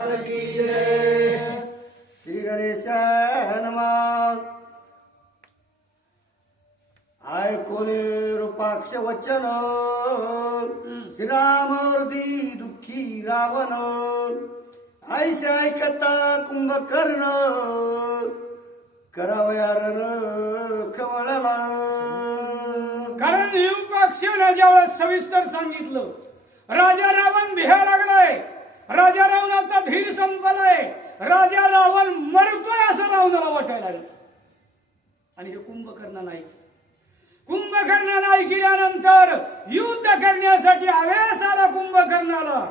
की जय. श्री गणेशाय नमः. ऐकून रूपाक्ष वचन श्रीरामवर्दी दुःखी रावण ऐसे ऐकता कुंभकर्ण करावया रण खवळला. कारण युपाक्षाने ज्यावेळेस सविस्तर सांगितलं, राजा रावण भिया लागलाय, राजा रावणाचा धीर संपलाय, राजा रावण मरतोय असं रावणाला वाटायला लागलं. आणि हे कुंभकर्णानं ऐकलं. कुंभकर्णानं ऐकल्यानंतर युद्ध करण्यासाठी आवेश आला कुंभकर्णाला.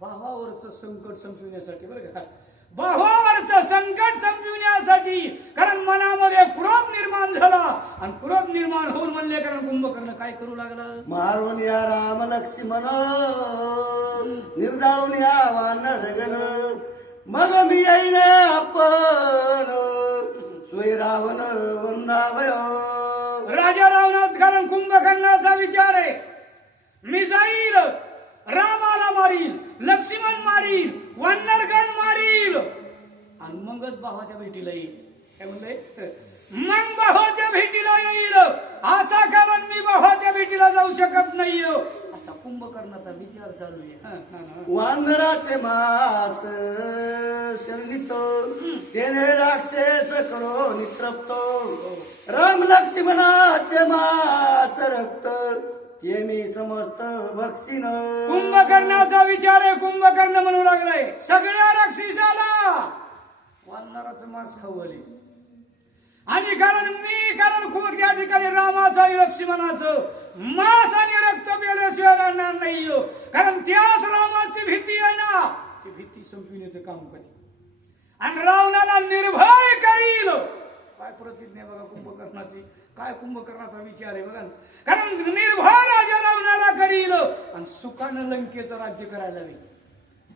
भावावरचं संकट संपविण्यासाठी, बरं का, भावावरचं संकट संपविण्यासाठी. कारण मनामध्ये क्रोध निर्माण झाला आणि क्रोध निर्माण होऊन म्हणले कारण कुंभकर्ण काय करू लागला, मारून या राम लक्ष्मण निर्दाळून या वानर गण मग मी येईन आपण सोय रावण वंदावय. राजा रावणाच कारण कुंभकर्णाचा विचार आहे, मी जाईल, रामाला मारील, लक्ष्मण मारील, वानरगण मारील आणि मगच भावाच्या भेटीला येईल. काय म्हणलंय, मग भावाच्या भेटीला येईल. असा कारण मी भावाच्या भेटीला जाऊ शकत नाही असा कुंभकर्णाचा विचार चालू आहे. वानराचे मास शरणित तेने राक्षस करो नितृप्त राम लक्ष्मणाचे मास रक्त ते मी समस्त भक्षीन. कुंभकर्णाचा विचार आहे. कुंभकर्ण म्हणू लागलाय सगळ्या राक्षसाला वानराचं मांस खाऊ घाली. आणि कारण खूप त्या ठिकाणी रामाचं आणि लक्ष्मणाचं मांस आणि रक्त पेल्याशिवाय राहणार नाही. कारण त्याच रामाची भीती आहे ना, ती भीती संपविण्याचं काम करेल आणि रावणाला निर्भय करील. काय प्रतिज्ञा बघा कुंभकर्णाची, काय कुंभकर्णाचा विचार आहे बघा. कारण निर्भय राजा रावणाला करील आणि सुखानं लंकेचं राज्य करायला होईल.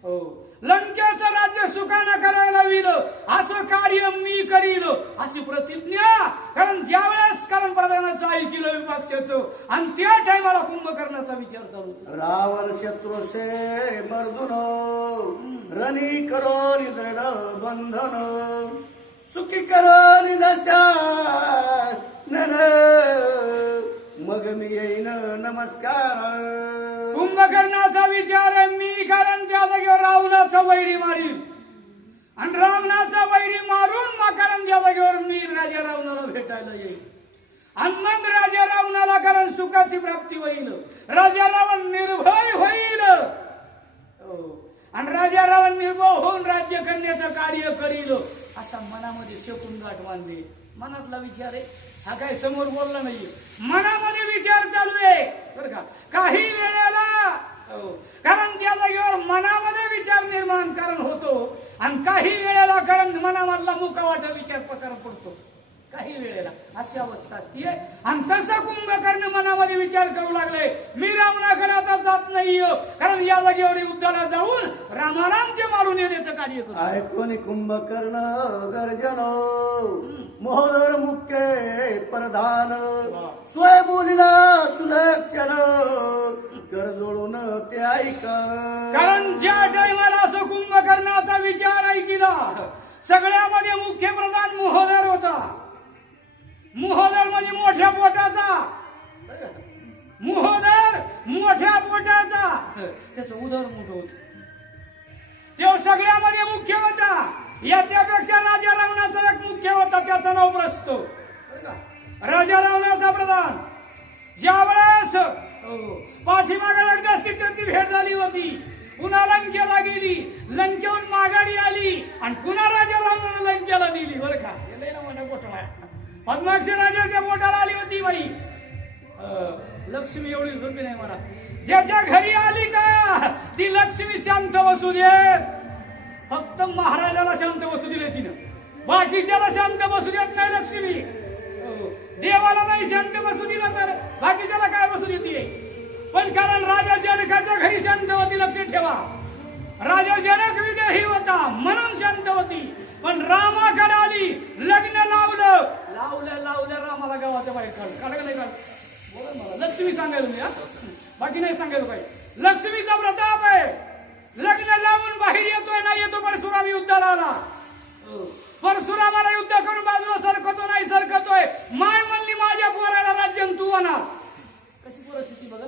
हो, लंकेचं राज्य सुखानं करायला होईल असं कार्य मी करील अशी प्रतिज्ञा. कारण ज्यावेळेस कारण प्रधानाचं ऐकलं विपक्षाचं आणि त्या टायमाला कुंभकर्णाचा विचार चालू. रावण शत्रुसे मर्दुन रणी करो दृढ बंधन सुखी करो निदशा नन मग मी येईन नमस्कार. कुंभकर्णाचा विचार आहे मी कारण त्या जागेवर रावणाचा वैरी मारील आणि रावणाचा वैरी मारून मग कारण त्या जागेवर मी राजा रावणाला भेटायला येईल आणि मग राजा रावणाला कारण सुखाची प्राप्ती होईल. राजा रावण निर्भय होईल आणि राजा रावण निर्भय होऊन राज्य करण्याचं कार्य करील असा मनामध्ये शेकून गाठ बांधली. मनातला विचार आहे हा, काय समोर बोलला नाहीये, मनामध्ये विचार चालू आहे बरं का. काही वेळेला कारण त्या जागेवर मनामध्ये विचार निर्माण कारण होतो आणि काही वेळेला कारण मनामधला मुकावाटा विचार प्रकार पडतो. काही वेळेला अशी अवस्था असते आणि तसं कुंभकर्ण मनामध्ये विचार करू लागले मी रावणाकडे आता जात नाही कारण या जागेवर युद्धाला जाऊन रामाला ते मारून येण्याचं कार्य करतो. ऐकून कुंभकर्ण गर्जन मोहदर मुख्य प्रधान स्वय बोलिला सुलक्षण कर जोडून ते ऐक. कारण ज्या टायमाला असं कुंभकर्णाचा विचार ऐकला सगळ्यामध्ये मुख्य प्रधान मोहदर होता. मोहदर म्हणजे मोठ्या पोटाचा, मोहदर मोठ्या पोटाचा, त्याचं उदर मोठं होत, तो सगळ्यामध्ये मुख्य होता. याच्यापेक्षा राजा रावणाचा एक मुख्य होता, त्याचं नाव प्रस्त. राजा रावणाचा प्रधान ज्यावेळेस पाठीमागे एकदा सीतेची भेट झाली होती, पुन्हा लंकेला गेली, लंकेहून माघारी आली आणि पुन्हा राजा रावणानं लंकेला दिली. बरं का, मोठा पद्माक्ष राजाच्या पोटाला आली होती बाई. लक्ष्मी एवढी झोपी नाही मला. ज्याच्या घरी आली का ती लक्ष्मी शांत बसू दे. फक्त महाराजाला शांत बसू दिले तिनं, बाकीच्याला शांत बसू देत नाही लक्ष्मी. देवाला नाही शांत बसू दिलं तर बाकीच्याला काय बसू देते. पण कारण राजा जनकाच्या घरी शांत होती, लक्ष ठेवा. राजा जनक विदेही होता म्हणून शांत होती. पण रामाकडे आली, लग्न लावलं, लावल्या रामाला गावाच्या बाहेर काढ नाही काढ. बोला मला लक्ष्मी सांगायला मी, बाकी नाही सांगायला पाहिजे. लक्ष्मीचा प्रताप आहे. लग्न लावून बाहेर येतोय नाही येतो परशुराम युद्धाला आला. परशुरामाला युद्ध करून बाजूला सरकतो नाही सरकतोय. माय म्हणली माझ्या पोराला राज्य तू होणार. कशी परिस्थिती बघा.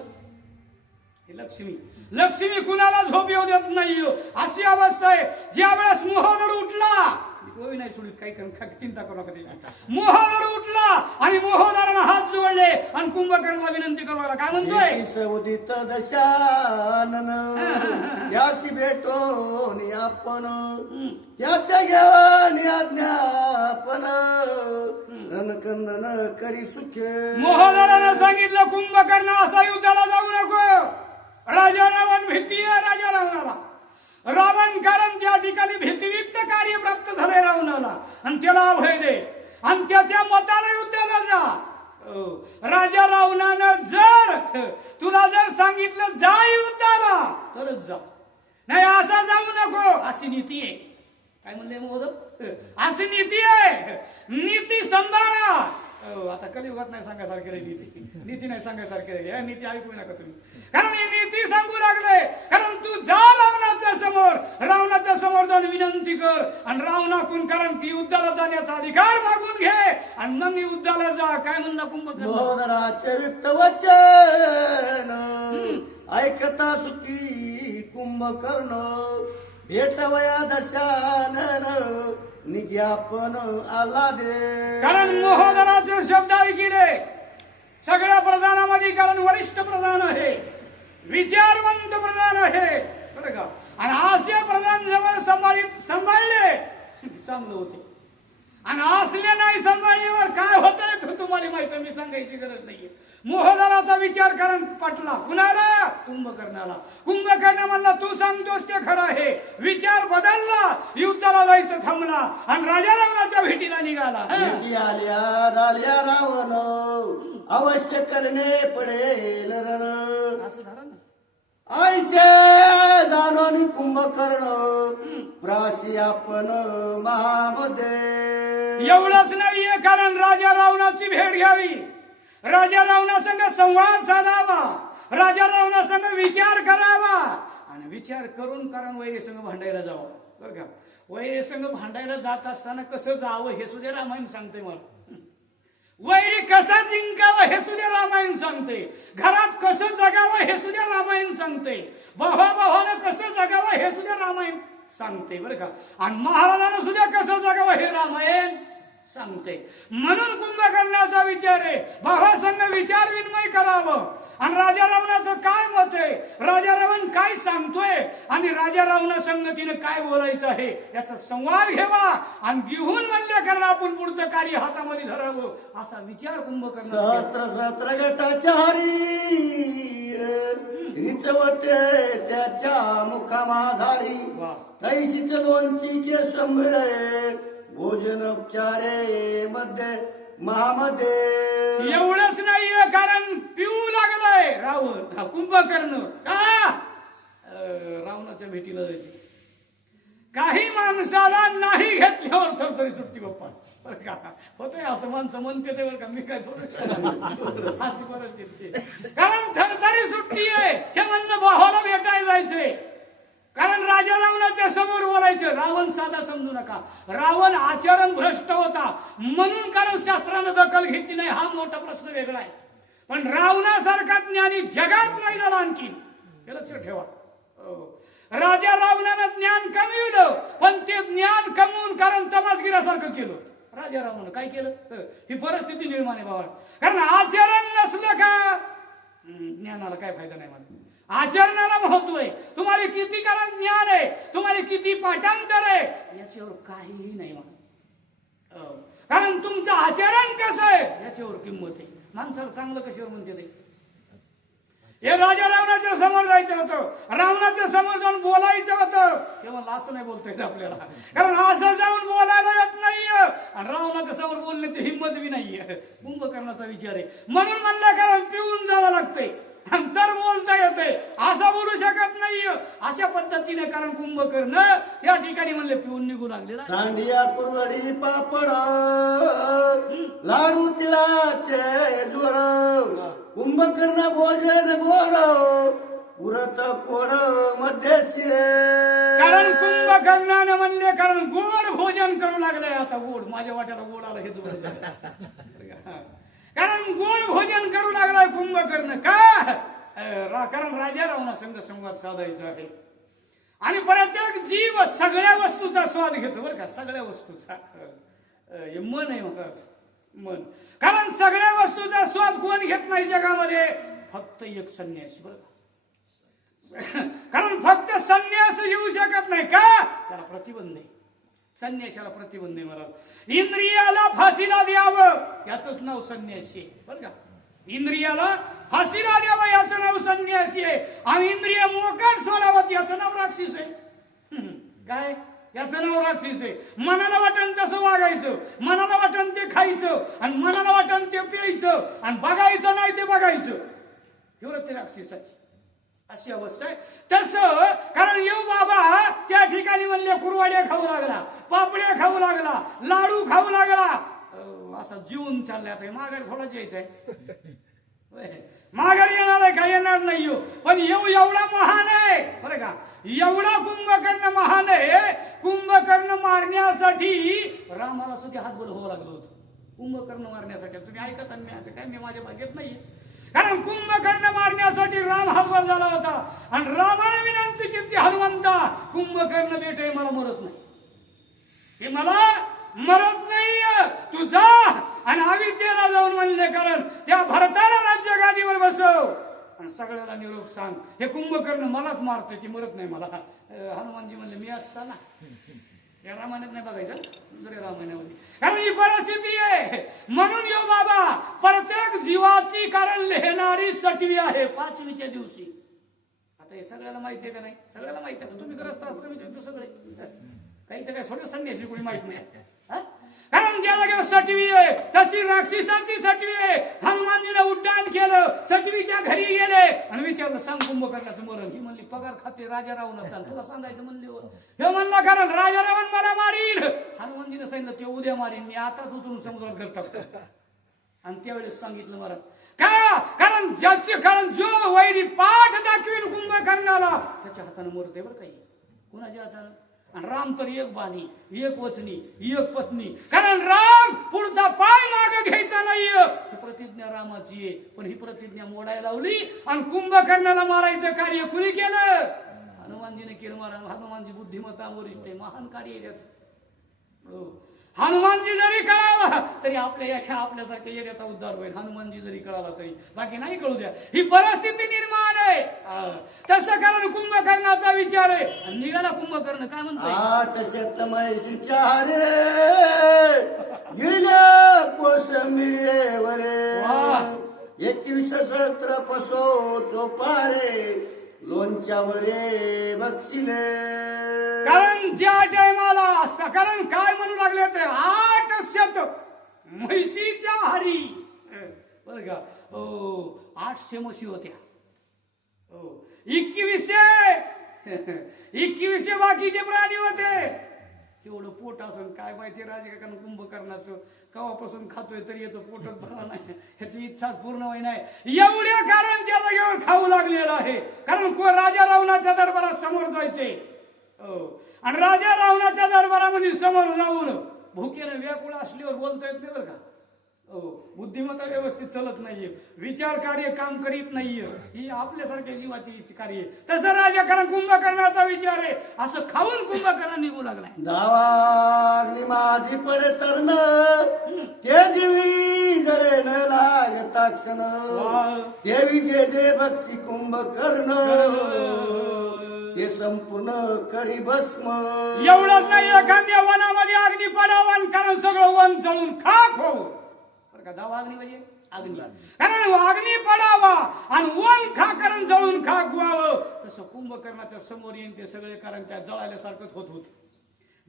लक्ष्मी लक्ष्मी कुणाला झोप येऊ देत नाही अशी अवस्था आहे. ज्या वेळेस मोहनर उठला नाही सोडित काही चिंता करू नका त्याची. मोहनर उठला आणि मोहनरानं हात जोडले आणि कुंभकर्णाला विनंती करू लागला. काय म्हणतोय. सवदित दशानन याशी भेटून आपण त्याच्या घेऊन आज्ञापन रणकंदन करी सुखे. मोहनरानं सांगितलं कुंभकर्ण असा युद्धाला जाऊ नको. राजा रावण भीती आहे राजा रावणाला. रावण कारण त्या ठिकाणी भीतियुक्त कार्य प्राप्त झाले रावणाला आणि त्याला अभय दे आणि त्याच्या मताला युद्धाला जा. राजा रावणानं जर तुला जर सांगितलं जा युद्धाला तरच जा, नाही असा जाऊ नको अशी नीती आहे. काय म्हणले मोदक. अशी नीती आहे. नीती सांभाळा. आता कलियुगात नाही सांगायसारखे रे नीती. नीती नाही सांगायसारखे रे. नीती ऐकू नका तुम्ही. कारण ही नीती सांगू लागले. कारण तू जा रावणाच्या समोर. रावणाच्या समोर जाऊन विनंती कर आणि रावणाकडून कारण ती युद्धाला जाण्याचा अधिकार मागून घे आणि मग युद्धाला जा. काय म्हणला कुंभकर्ण. मोहनराचे व्यक्त वचन ऐकता सुखी कुंभकर्ण भेटवया दशानन निज्ञापन आला दे. कारण मोहनराचे शब्द ऐकिले सगळ्या प्रधानामध्ये. कारण वरिष्ठ प्रधान आहे, विचारवंत प्रधान आहे बरं का. आणि असे प्रधान जवळ सांभाळले चांगलं होते आणि असले नाही सांभाळल्यावर काय होतंय तुम्हाला माहिती. मी सांगायची गरज नाहीये. मोहनराचा विचार करण पटला कुणाला. कुंभकर्णाला. कुंभकर्ण म्हणला तू सांगतोस ते खरं आहे. विचार बदलला. युद्धाला जायचं थांबला आणि राजा रावणाच्या भेटीला निघाला. आल्या रावण अवश्य करणे पडेल रण असं झालं ना. ऐसे जाणून कुंभकर्ण प्राशी आपण महामध्ये. एवढंच नाहीये कारण राजा रावणाची भेट घ्यावी. राजा रावणासंग संवाद साधावा. राजा रावणासंग विचार करावा आणि विचार करून कारण वैरेसंग भांडायला जावं बरं का. वैरेसंग भांडायला जात असताना कसं जावं हे सुद्धा रामायण सांगते मला. वैरी कसा जिंकावं हे सुद्धा रामायण सांगते. घरात कसं जगावं हे सुद्धा रामायण सांगते. भावानं कसं जगावं हे सुद्धा रामायण सांगते बरं का. आणि महाराजानं सुद्धा कसं जगावं हे रामायण सांगते. म्हणून कुंभकर्णाचा विचार आहे भावासंग विचार विनिमय करावं आणि राजा रावणाचं काय मत आहे. राजा रावण काय सांगतोय आणि राजा रावणा संगतीने काय बोलायचं आहे याचा संवाद घ्यावा आणि घेऊन म्हणल्या कारण आपण पुढचं कार्य हातामध्ये धरावं असा विचार कुंभकर्ण. सहस्त्र सहस्त्र गटाच्या हरी रिचवते त्याच्या मुखामाधारी तैशीच दोनची केशंबरे भोजन उपचारे मध्ये महामध्ये. एवढंच नाहीये कारण पिऊ लागलाय रावण कुंभकर्ण का. रावणाच्या भेटीला जायची. काही माणसाला नाही घेतल्यावर थरथरी सुटती बाप्पा बरं का. होतंय असं माणसं म्हणते ते बरं का. मी काय सोडू अशी परिस्थिती. कारण थरथरी सुट्टी आहे हे म्हणणं भावाला भेटायला जायचंय. कारण राजा रावणाच्या समोर बोलायचं. रावण साधा समजू नका. रावण आचरण भ्रष्ट होता म्हणून कारण शास्त्रानं दखल घेतली नाही हा मोठा प्रश्न वेगळा आहे. पण रावणासारखा ज्ञानी जगात नाही झाला आणखीन हे लक्षात ठेवा. राजा रावणानं ज्ञान कमविलं पण ते ज्ञान कमवून कारण तमासगिरासारखं केलं. राजा रावणानं काय केलं ही परिस्थिती निर्माण आहे बाबा. कारण आचरण नसलं का ज्ञानाला काय फायदा नाही मला. आचरणाला महत्व आहे. तुम्हाला किती कारण ज्ञान आहे, तुम्हाला किती पाठांतर आहे याच्यावर काहीही नाही मला. कारण तुमचं आचरण कसं आहे याच्यावर किंमत आहे. माणसाला चांगलं कशावर म्हणते ते. हे राजा रावणाच्या समोर जायचं होतं. रावणाच्या समोर जाऊन बोलायचं होतं तेव्हा असं नाही बोलता येत आपल्याला. कारण असं जाऊन बोलायला येत नाहीये आणि रावणाच्या समोर बोलण्याची हिंमत बी नाहीये. कुंभकर्णाचा विचार आहे म्हणून म्हणलं कारण पिऊन जावं लागतंय तर बोलता येते. असं बोलू शकत नाही अशा पद्धतीने कारण कुंभकर्ण या ठिकाणी म्हणले पिऊन निघू लागलेला. सांडिया कुरवडी पापड लाडू तिळाचे जोड कुंभकर्ण भोजन गोड पुरत कोड मध्यशी कारण कुंभकर्णानं म्हणले कारण गोड भोजन करू लागलंय आता गोड माझ्या वाट्याला गोड आलं हेच कारण गोड भोजन करू लागलाय कुंभकर्ण का कारण राजा रावणा संघ संवाद साधायचा आहे आणि प्रत्येक जीव सगळ्या वस्तूचा स्वाद घेतो बरं का सगळ्या वस्तूचा हे मन आहे मन कारण सगळ्या वस्तूचा स्वाद कोण घेत नाही जगामध्ये फक्त एक संन्यासी बरं का कारण फक्त संन्यास येऊ शकत नाही का त्याला प्रतिबंध आहे संन्यासाला प्रतिबंध आहे मला इंद्रियाला फाशीला द्यावं याच नाव संन्यासी आहे बरं का इंद्रियाला फाशीला द्यावं याचं नाव संन्यासी आहे आणि इंद्रिय मोकाट सोडावं याचं नाव राक्षस आहे काय याचं नाव राक्षस आहे मनाला वाटण तसं वागायचं मनाला वाटण ते खायचं आणि मनाला वाटण ते प्यायचं आणि बघायचं नाही ते बघायचं एवढं ते राक्षसाची अशी अवस्था आहे तसं कारण येऊ बाबा त्या ठिकाणी म्हणले कुरवाड्या खाऊ लागला पापड्या खाऊ लागला लाडू खाऊ लागला असा जीवन चाललाय आता माघारी थोडा यायचंय माघारी येणार आहे का येणार नाही पण येऊ एवढा महान आहे बरं का एवढा कुंभकर्ण महान आहे कुंभकर्ण मारण्यासाठी रामाला सुद्धा हातबल व्हावं लागलं होतं कुंभकर्ण मारण्यासाठी तुम्ही ऐकत आणि काय मी माझ्या भाग्यात नाही कारण कुंभकर्ण मारण्यासाठी राम हातबल झाला होता आणि रामाने विनंती केली हनुमंता कुंभकर्ण बेटे मला मरत नाही हे मला मरत नाही तू जा आणि अविद्येला जाऊन म्हणले कारण त्या भरताला राज्य गादीवर बसव आणि सगळ्याला निरोप सांग हे कुंभकर्ण मलाच मारतोय ती मरत नाही मला हनुमानजी म्हणले मी असता ना या रामायणात नाही बघायचं दुसऱ्या रामायणामध्ये कारण ही परिस्थिती आहे म्हणून येऊ बाबा प्रत्येक जीवाची कारण लिहिणारी सटवी आहे 5वीच्या दिवशी आता हे सगळ्याला माहिती आहे का नाही सगळ्याला माहिती आहे तुम्ही ग्रस्त आश्रमीचे सगळे काही तर काय थोडं संन्यासी कोणी माहित नाही कारण ज्या जागेवर सटवी आहे तशी राक्षसाची सटवी आहे हनुमानजीने उड्डाण केलं सटवीच्या घरी गेले आणि विचारलं सांग कुंभकर्णाचं मरण ही म्हणली पगार खाते राजा रावण सांग तुला सांगायचं म्हणले हे म्हणलं कारण राजा रावण मला मारील हनुमानजीने सांगितलं ते उद्या मारीन मी आताच उतरून समुद्रात घर टाकतो आणि त्यावेळेस सांगितलं मला का कारण ज्याचे कारण जो वैरी पाठ दाखवीन कुंभकर्णाला त्याच्या हाताने मरते बरं काही कुणाच्या हातानं आणि राम तर एक बाणी एक वचनी एक पत्नी कारण राम पुढचा पाय मागे घ्यायचा नाही ही प्रतिज्ञा रामाची आहे पण ही प्रतिज्ञा मोडायला लावली आणि कुंभकर्णाला मारायचं कार्य कुणी केलं हनुमानजीने केलं हनुमानजी बुद्धिमत्ता वरिष्ठ आहे महान कार्य आहे त्याचं हनुमानजी जरी कळाला तरी आपल्यासारख्या येण्याचा उद्धार होईल हनुमानजी जरी कळाला तरी बाकी नाही कळू द्या ही परिस्थिती निर्माण आहे तसं कारण कुंभकर्णाचा विचार आहे आणि निघाला कुंभकर्ण काय म्हणतो 8 शतमैशीच्या रे गिळल्या कोसंबिरेवरे 21 सहस्त्र पसो चोपारे लोणच्यावरे बक्षिले कारण ज्या टायमाला कारण काय म्हणू लागले ते 8 शत म्हैशीच्या हरी बरं का 800 म्हशी होत्या 21 बाकीचे प्राणी होते एवढं पोट असं काय माहिती राजकारण कुंभकर्णाचं कवापासून खातोय तरी याचं पोटच भरला नाही ह्याची इच्छाच पूर्ण होई नाही एवढ्या कारण त्या जागेवर खाऊ लागलेलं आहे कारण राजा रावणाच्या दरबारात समोर जायचे आणि राजा रावणाच्या दरबारामध्ये समोर जाऊन भुकेने व्याकुळ असल्यावर बोलता येत नाही बरं का बुद्धिमत्ता व्यवस्थित चलत नाहीये विचार कार्य काम करीत नाहीये ही आपल्यासारख्या जीवाची कार्य आहे तसं राजा कारण कुंभकर्णाचा विचार आहे असं खाऊन कुंभकर्ण निघू लागलाय दावाग्नी माझी पडे तरण ते जीवी जळे न लागता क्षण देवी जे बक्षी कुंभकर्ण ते संपूर्ण करी भस्म एवढंच नाही एखाद्या वनामध्ये अग्नी पडावा कारण सगळं वन जळून खाक हो दावा अग्नी म्हणजे अग्नी कारण अग्नी पडावा आणि वन खाकरण जळून खाक व्हावं तसं कुंभकर्णाच्या समोर येईन ते सगळे कारण त्या जळाल्यासारखंच होत होते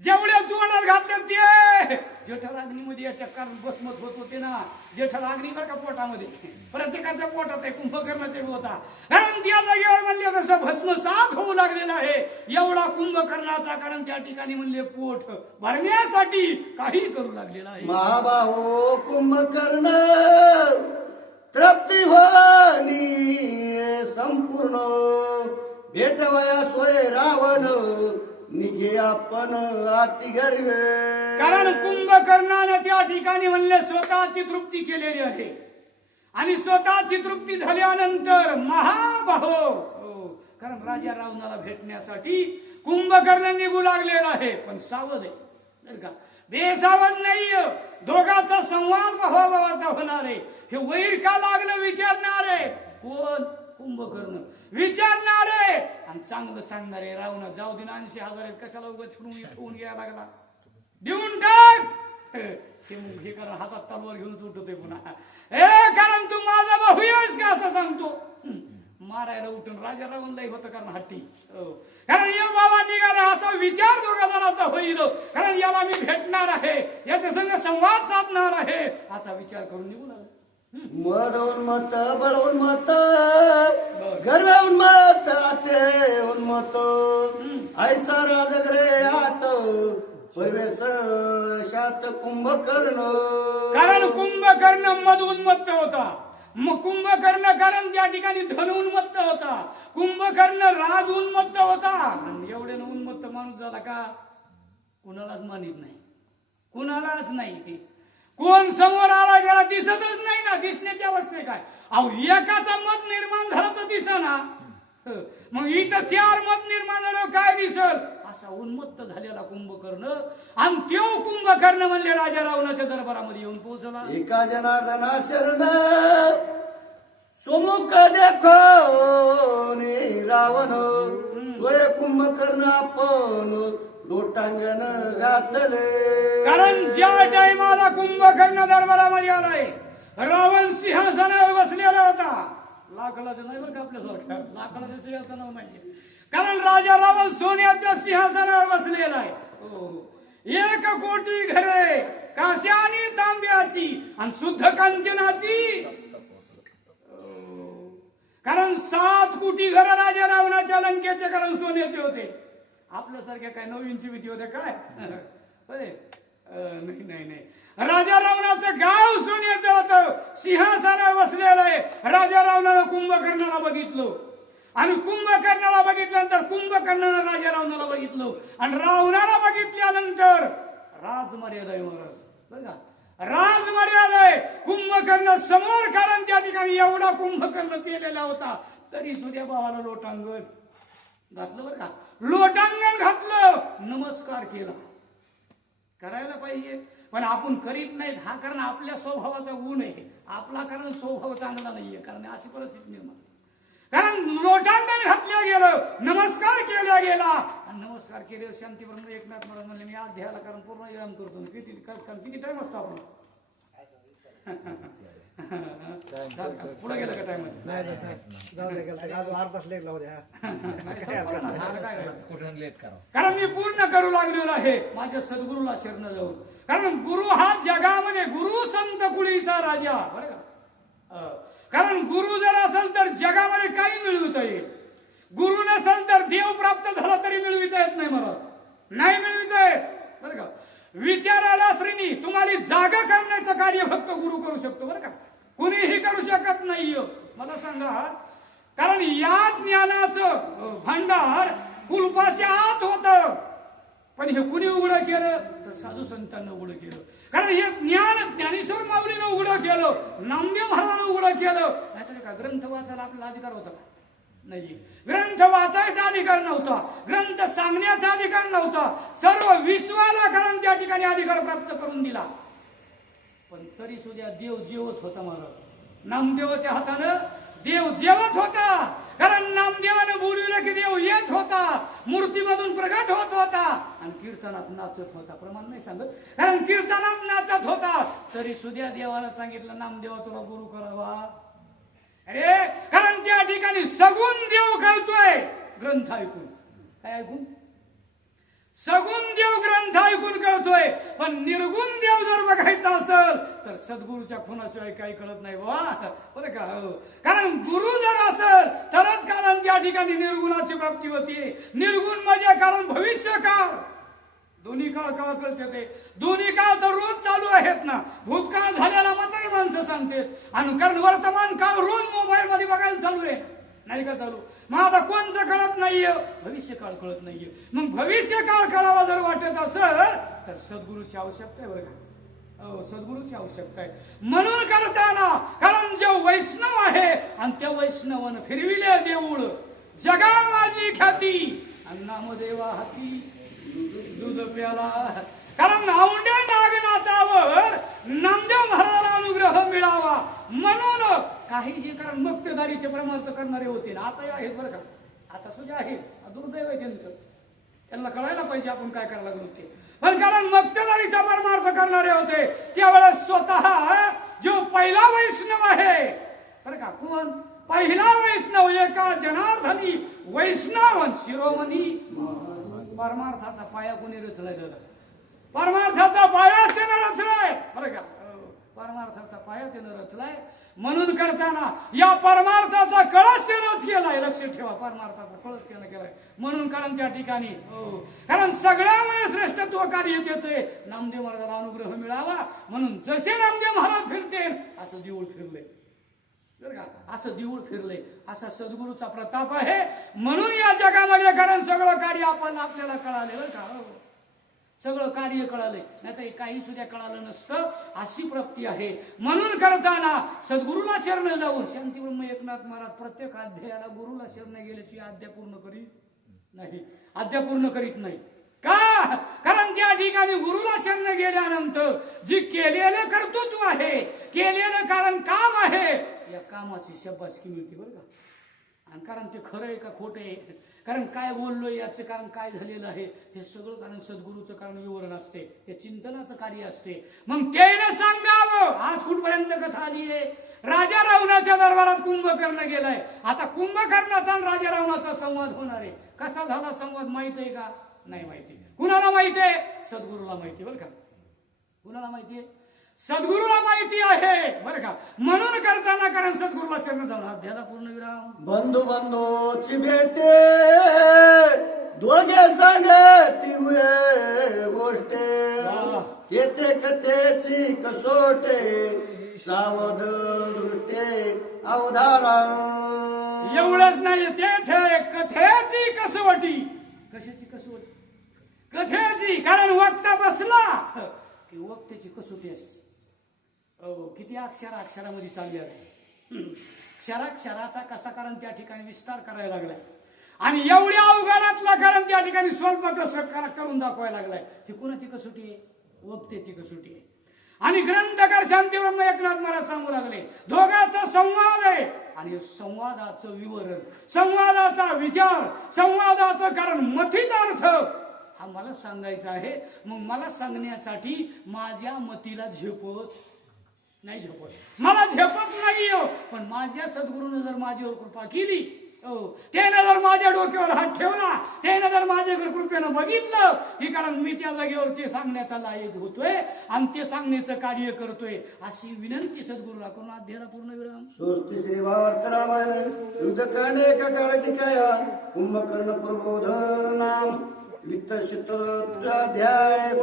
जेवढे तोंडात घातले ते जेठाला अग्नीमध्ये याच्या कारण भस्मत होत होते ना जेठाला अग्नी बरं का पोटामध्ये प्रत्येकाच्या पोटात आहे कुंभकर्णाचे होता कारण त्या जागेवर म्हणले तसं भस्मसात होऊ लागलेला आहे एवढा कुंभकर्णाचा कारण त्या ठिकाणी म्हणले पोट भरण्यासाठी काही करू लागलेला आहे महाबाहो कुंभकर्ण तृप्ती होनी संपूर्ण भेटवया सोय रावण निघे आपण आती गर्वे. कारण कुंभकर्णाने त्या ठिकाणी म्हणले स्वतःची तृप्ती केलेली आहे आणि स्वतःची तृप्ती झाल्यानंतर महाबाहो कारण राजा रावणाला भेटण्यासाठी कुंभकर्ण निघू लागलेला आहे. पण सावध आहे बरं का, बेसावध नाहीये. दोघांचा संवाद भावाभावाचा होणार आहे. हे वैर का लागलं विचारणार आहे कोण? कुंभकर्ण विचारणार आहे आणि चांगलं सांगणार आहे. रावणा जाऊ दे 80,000 आहेत, कशाला उगाच ठेवून घ्यायला लागला, देऊन टाक. हे कारण हातात तलवार घेऊन उठतोय पुन्हा. कारण तू माझा भाऊ आहेस का असं सांगतो. मारायला उठून राजा रावणलाही होतं कारण हट्टी. कारण या बाबा निघाला असा विचार दोघा जणांचा होईल. कारण याला मी भेटणार आहे, याच्या संग संवाद साधणार आहे असा विचार करून निघून आला. मद उन्मत बळ उन्मत गर्व उन्मत आते उन्मत ऐसा राजगरे आत परवेश शात कुंभकर्ण. कारण कुंभकर्ण मद उन्मत्त होता. मग कुंभकर्ण कारण त्या ठिकाणी धन उन्मत्त होता. कुंभकर्ण राज उन्मत्त होता. आणि एवढ्यानं उन्मत्त माणूस झाला का कुणालाच मानित नाही, कुणालाच नाही. ते कोण समोर आला गेला दिसतच नाही ना. दिसण्याची अवस्था काय, अहो एकाचा मत निर्माण झाला तर दिसना, मग इथं 4 मत निर्माण झालं काय दिसल. असा उन्मत्त झालेला कुंभकर्ण. आणि त्यो कुंभकर्ण म्हणले राजा रावणाच्या दरबारामध्ये येऊन पोहोचला. एका जनार्दना शरण सुमुख देखो रावण स्वय कुंभकर्ण आपण लोटांगण घातले. कारण ज्या टाइमाला कुंभकर्ण दरबारामध्ये आलाय, रावण सिंहासनावर बसलेला होता. लाकडाचं नाही बरं का आपल्यासारखं, लाकडाचं सिंहासनावर नाही. कारण राजा रावण सोन्याच्या सिंहासनावर बसलेला आहे. 1 कोटी घरे काश्यानी तांब्याची आणि शुद्ध कांचनाची. कारण 7 कोटी घर राजा रावणाच्या लंकेचे कारण सोन्याचे होते. आपल्यासारख्या काय 9 इंची भीती होते काय? नाही. राजा रावणाचं गाव सोन्याचं होतं. सिंहासनावर बसलेलं आहे. राजा रावणानं कुंभकर्णाला बघितलं आणि कुंभकर्णाला बघितल्यानंतर कुंभकर्णानं राजा रावणाला बघितलं आणि रावणाला बघितल्यानंतर राजमर्यादा आहे महाराज बघा, राजमर्यादा आहे. कुंभकर्ण समोर कारण त्या ठिकाणी एवढा कुंभकर्ण केलेला होता तरी सुद्धा भावाला लोटांगण घातलं बरं का, लोटांगण घातलं, नमस्कार केला. करायला पाहिजे पण आपण करीत नाहीत. हा कारण आपल्या स्वभावाचा गुण आहे. आपला कारण स्वभाव चांगला नाहीये, कारण अशी परिस्थिती निर्माण. कारण लोटांगण घातलं गेलं, नमस्कार केला गेला आणि नमस्कार केले. शांतीवरून एकनाथ महाराज म्हणले मी आज ध्याला कारण पूर्ण विराम करतो. किती टाइम असतो आपण? पुढे गेलं का टाइम? कारण मी पूर्ण करू लागलेलो आहे माझ्या सद्गुरूला शरण जाऊन. कारण गुरु हा जगामध्ये गुरु संत कुळीचा राजा बरं का. कारण गुरु जर असेल तर जगामध्ये काही मिळविता येईल. गुरु नसेल तर देव प्राप्त झाला तरी मिळविता येत नाही. मला नाही मिळविता येत बरं का. विचाराला श्रीनी तुम्हाला जागा करण्याचं कार्य फक्त गुरु करू शकतो बरं का, कुणीही करू शकत नाही. मला सांगा, कारण या ज्ञानाचं भांडार कुलपाच्या आत होतं पण हे कुणी उघडं केलं तर साधू संतांना उघडं केलं. कारण हे ज्ञान ज्ञानेश्वर माऊलीनं उघडं केलं, नामदेव महाराजांना उघडं केलं. नाहीतर का ग्रंथ वाचायला आपला अधिकार होता का? नाही. ग्रंथ वाचायचा अधिकार नव्हता, ग्रंथ सांगण्याचा अधिकार नव्हता. सर्व विश्वाला कारण त्या ठिकाणी अधिकार प्राप्त करून दिला. पण तरी सुद्धा देव जेवत होता महाराज. नामदेवाच्या हातानं देव जेवत होता. कारण नामदेवानं बोलवलं की देव येत होता, मूर्तीमधून प्रगट होत होता आणि कीर्तनात नाचत होता. प्रमाण नाही सांगत, कारण कीर्तनात नाचत होता तरी सुद्धा देवाला सांगितलं नामदेवा तुला गुरु करावा. अरे कारण त्या ठिकाणी सगुण देव कळतोय ग्रंथ ऐकून. काय ऐकून? सगुण देव ग्रंथ ऐकून कळतोय. पण निर्गुण देव जर बघायचा असेल तर सद्गुरूच्या खुणाशिवाय काही कळत नाही बा बरं का. कारण गुरु जर असेल तरच कारण त्या ठिकाणी निर्गुणाची प्राप्ती होती. निर्गुण म्हणजे कारण भविष्य काळ, दोन्ही काळ काळ कळते ते. दोन्ही काळ तर रोज चालू आहेत ना. भूतकाळ झालेला म्हातारी माणसं सांगते आणि कारण वर्तमान काळ रोज मोबाईल मध्ये बघायला चालू आहे. नाही का चालू? मग आता कोणचं कळत नाहीये? भविष्यकाळ कळत नाहीये. मग भविष्यकाळ कळावा जर वाटत असेल तर सद्गुरूची आवश्यकता आहे बरं का. सद्गुरूची आवश्यकता आहे. म्हणून करताना, कारण जो वैष्णव आहे आणि त्या वैष्णवानं फिरविले देऊळ, जगा माझी ख्याती आणि नामदेवा हाती दूध प्याला. कारण औंढ्या नागनाथावर नामदेव महाराजाला अनुग्रह मिळावा म्हणून काही जे कारण मक्तेदारीचे परमार्थ करणारे होते ना, आता आहेत बरं का, आता सुद्धा आहेत. दुर्दैव आहे त्यांचं, त्यांना कळायला पाहिजे आपण काय करायला लागलो ते. पण कारण मक्तेदारीचा परमार्थ करणारे होते त्यावेळेस स्वतः जो पहिला वैष्णव आहे बरं का, कोण पहिला वैष्णव, एका जनार्दनी वैष्णव शिरोमणी, परमार्थाचा पाया कोणी रचलाय? परमार्थाचा पाया त्यानं रचलाय बरं का. परमार्थाचा पाया त्यानं रचलाय. म्हणून करताना या परमार्थाचा कळस त्यानंच केलाय. लक्ष ठेवा, परमार्थाचा कळस त्यानं केलाय. म्हणून कारण त्या ठिकाणी कारण सगळ्यामुळे श्रेष्ठत्व कार्य त्याचे नामदेव महाराजाला अनुग्रह मिळावा म्हणून जसे नामदेव महाराज फिरते असं देऊळ फिरले बरं का, असं देऊळ फिरले. असा सद्गुरूचा प्रताप आहे. म्हणून या जगामध्ये कारण सगळं कार्य आपल्याला कळाले बरं का. सगळं कार्य कळाले, नाही तर काही सुद्धा कळालं नसतं. अशी प्राप्ती आहे. म्हणून करताना सद्गुरूला शरण जाऊन शांतीब्रह्म एकनाथ महाराज प्रत्येक अध्यायाला गुरुला शरण गेल्याची आज्ञा पूर्ण करीत नाही, आज्ञा पूर्ण करीत नाही. का? कारण त्या ठिकाणी गुरुला शरण गेल्यानंतर जी केलेलं कर्तृत्व आहे, केलेलं कारण काम आहे, या कामाची शाबासकी मिळते बरं का. आणि कारण ते खरं आहे का खोटं आहे, कारण काय बोललोय याचं कारण काय झालेलं आहे, हे सगळं कारण सद्गुरूचं कारण विवरण असते, ते चिंतनाचं कार्य असते. मग ते न सांगावं. आज कुठपर्यंत कथा आली आहे? राजा रावणाच्या दरबारात कुंभकर्ण गेलाय. आता कुंभकर्णाचा आणि राजा रावणाचा संवाद होणार आहे. कसा झाला संवाद माहित आहे का? नाही माहिती. कुणाला माहिती आहे? सद्गुरूला माहिती बरं का. कुणाला माहिती आहे? सद्गुरूला माहिती आहे बरं का. म्हणून करताना कारण सद्गुरूला शरण जाऊन अध्याला पूर्ण विराम. बंधू बंधूची भेटे दोघे सांगती हुए गोष्टे, येते कथेची कसोटे सावध दृष्टे अवधारा. एवढंच नाही, तेथे कथेची कसवटी. कशाची कसवटी? कथेची. कारण वक्ता बसला की वक्त्याची कसोटी असते. किती अक्षरामध्ये चालली आहे. क्षराक्षराचा कसा कारण त्या ठिकाणी विस्तार करायला लागलाय आणि एवढ्या अवघडातला कारण त्या ठिकाणी स्वल्प कसं करून दाखवायला लागलाय. ही कोणाची कसोटी आहे? वक्त्याची कसोटी आहे. आणि ग्रंथकार शांतीब्रह्म एकनाथ महाराज सांगू लागले दोघांचा संवाद आहे आणि संवादाचं विवरण, संवादाचा विचार, संवादाचं कारण मथित अर्थ हा मला सांगायचा आहे. मग मला सांगण्यासाठी माझ्या मतीला झेपत नाही, मला झेपत नाही हो. पण माझ्या सद्गुरूने जर माझ्यावर कृपा केली, त्याने जर माझ्या डोक्यावर हात ठेवला, त्याने जर माझ्याकडे कृपेनं बघितलं की कारण मी त्या जागेवर ते सांगण्याचा लायक होतोय आणि ते सांगण्याचं कार्य करतोय, अशी विनंती सद्गुरूला करून अध्यायाला पूर्ण विराम. स्वस्ति श्री भावार्थ रामायण युद्धकांडे एका काळ टिकाया कुंभकर्ण प्रबोधन नाम वित्त अध्याय